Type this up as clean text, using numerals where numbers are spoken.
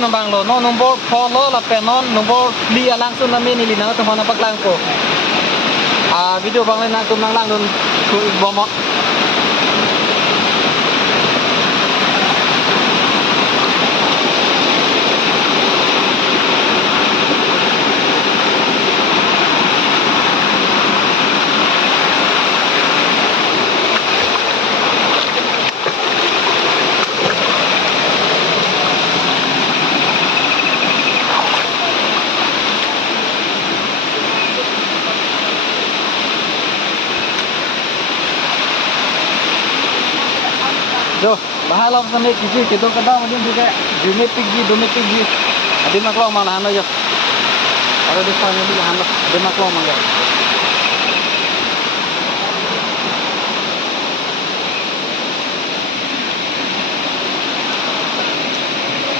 nambang lo no nombor follow la penon nombor dia langsung na mini lina to hona paklang ko video bang lain aku nang lang don ku bomot Jo, bahala pa sa may kiji, kitong kada mo din juga, domestic ji, adi maklaw mana hano jo, para di sana di hano, di maklaw mangga.